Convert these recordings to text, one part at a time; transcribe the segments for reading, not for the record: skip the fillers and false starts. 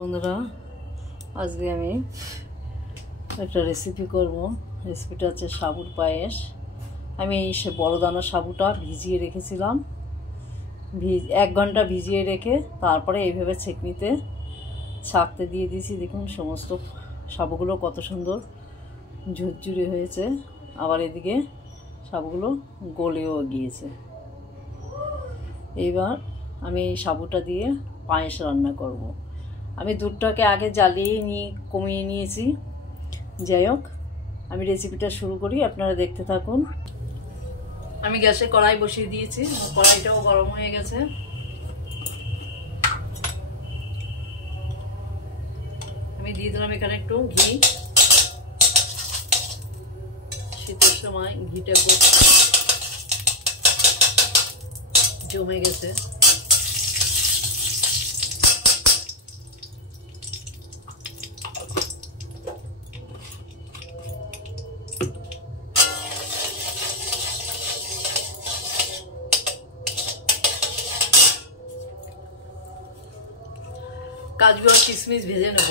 বন্ধুরা, আজকে আমি একটা রেসিপি করব। রেসিপিটা হচ্ছে সাবুর পায়েস। আমি এই বড় দানার সাবুটা ভিজিয়ে রেখেছিলাম। 1 ঘন্টা ভিজিয়ে রেখে তারপরে এইভাবে ছেঁকনিতে ছাঁকতে দিয়ে দিয়েছি। দেখুন সমস্ত সাবুগুলো কত সুন্দর ঝুরঝুরে হয়েছে, আবার এদিকে সাবুগুলো গলেও গিয়েছে। এইবার আমি এই সাবুটা দিয়ে পায়েস রান্না করব। আমি দুধটাকে আগে জ্বালিয়ে কমিয়ে নিয়েছি। যাই হোক, আমি রেসিপিটা শুরু করি, আপনারা দেখতে থাকুন। আমি গ্যাসে কড়াই বসিয়ে দিয়েছি, কড়াইটাও গরম হয়ে গেছে। আমি দিয়ে দিলাম এখানে একটু ঘি। শীতের সময় ঘিটা খুব জমে গেছে। কাজু আর কিশমিশ ভেজে নেব।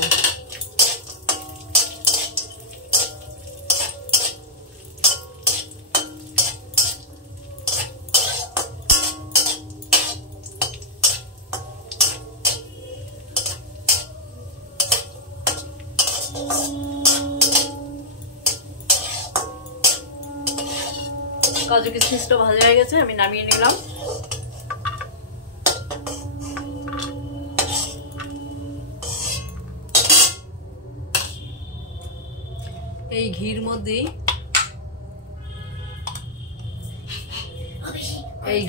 কাজু কিশমিশটা ভাজা হয়ে গেছে, আমি নামিয়ে নিলাম। এই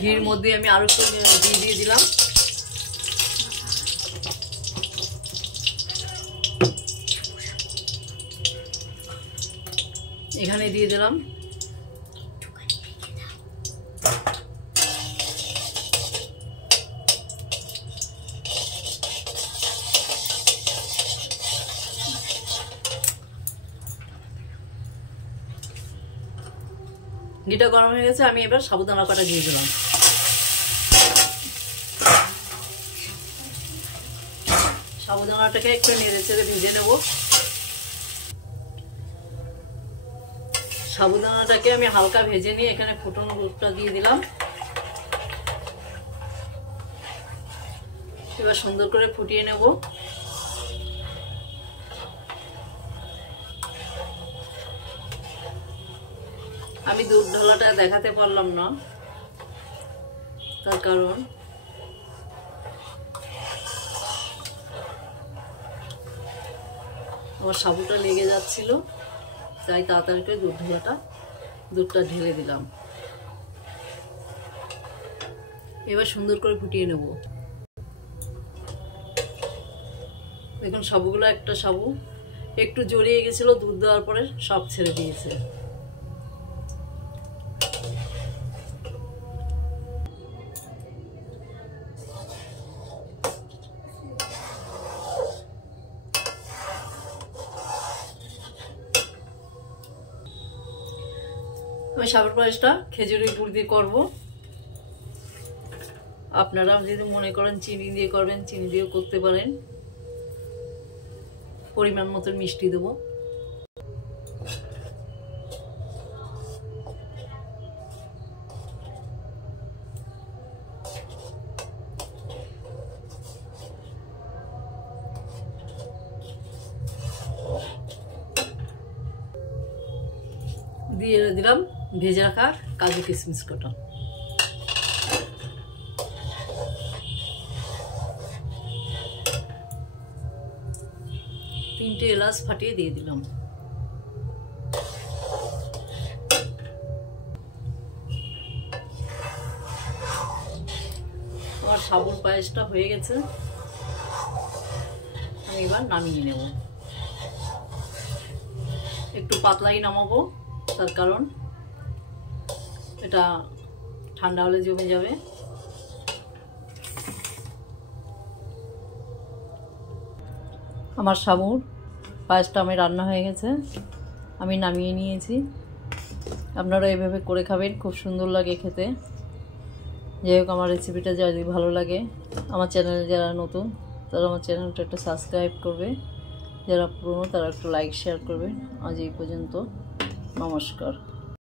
ঘির মধ্যে আমি আরো একটু ঘি দিয়ে দিলাম। এখানে দিয়ে দিলাম ঘিটা গরম হয়ে গেছে। আমি এবার সাবুদানা কটা দিয়ে দিলাম। সাবুদানাটাকে একটু নেড়ে চেড়ে ভেজে নেব। সাবুদানাটাকে আমি হালকা ভেজে নিয়ে এখানে ফুটনো দুধটা দিয়ে দিলাম। এবার সুন্দর করে ফুটিয়ে নেব। আমি দুধ ঢালাটা দেখাতে পারলাম না, তার কারণ আমার সাবুটা লেগে যাচ্ছিল, তাই তাড়াতাড়ি করে দুধটা ঢেলে দিলাম। এবার সুন্দর করে ফুটিয়ে নেব। দেখুন সাবুগুলো, একটা সাবু একটু জড়িয়ে গেছিল, দুধ দেওয়ার পরে সব ছেড়ে দিয়েছে। আমি সাবুর পায়েসটা খেজুরের গুড় দিয়ে করবো। আপনারা যদি মনে করেন চিনি দিয়ে করবেন, চিনি দিয়েও করতে পারেন। পরিমাণ মতো মিষ্টি দেবো। দিয়ে দিলাম ভেজে রাখা কাজু কিশমিশ কটা। তিনটে এলাচ ফাটিয়ে দিয়ে দিলাম। আমার সাবুর পায়েসটা হয়ে গেছে, আমি এবার নামিয়ে নেব। একটু পাতলাই নামাবো, তার কারণ এটা ঠান্ডা হলে জমে যাবে। আমার সাবুর পায়েসটা আমি রান্না হয়ে গেছে, আমি নামিয়ে নিয়েছি। আপনারা এভাবে করে খাবেন, খুব সুন্দর লাগে খেতে। যাই হোক, আমার রেসিপিটা যদি ভালো লাগে, আমার চ্যানেলে যারা নতুন তারা আমার চ্যানেলটা একটু সাবস্ক্রাইব করবে, যারা পুরনো তারা একটু লাইক শেয়ার করবে। আজ এই পর্যন্ত, নমস্কার।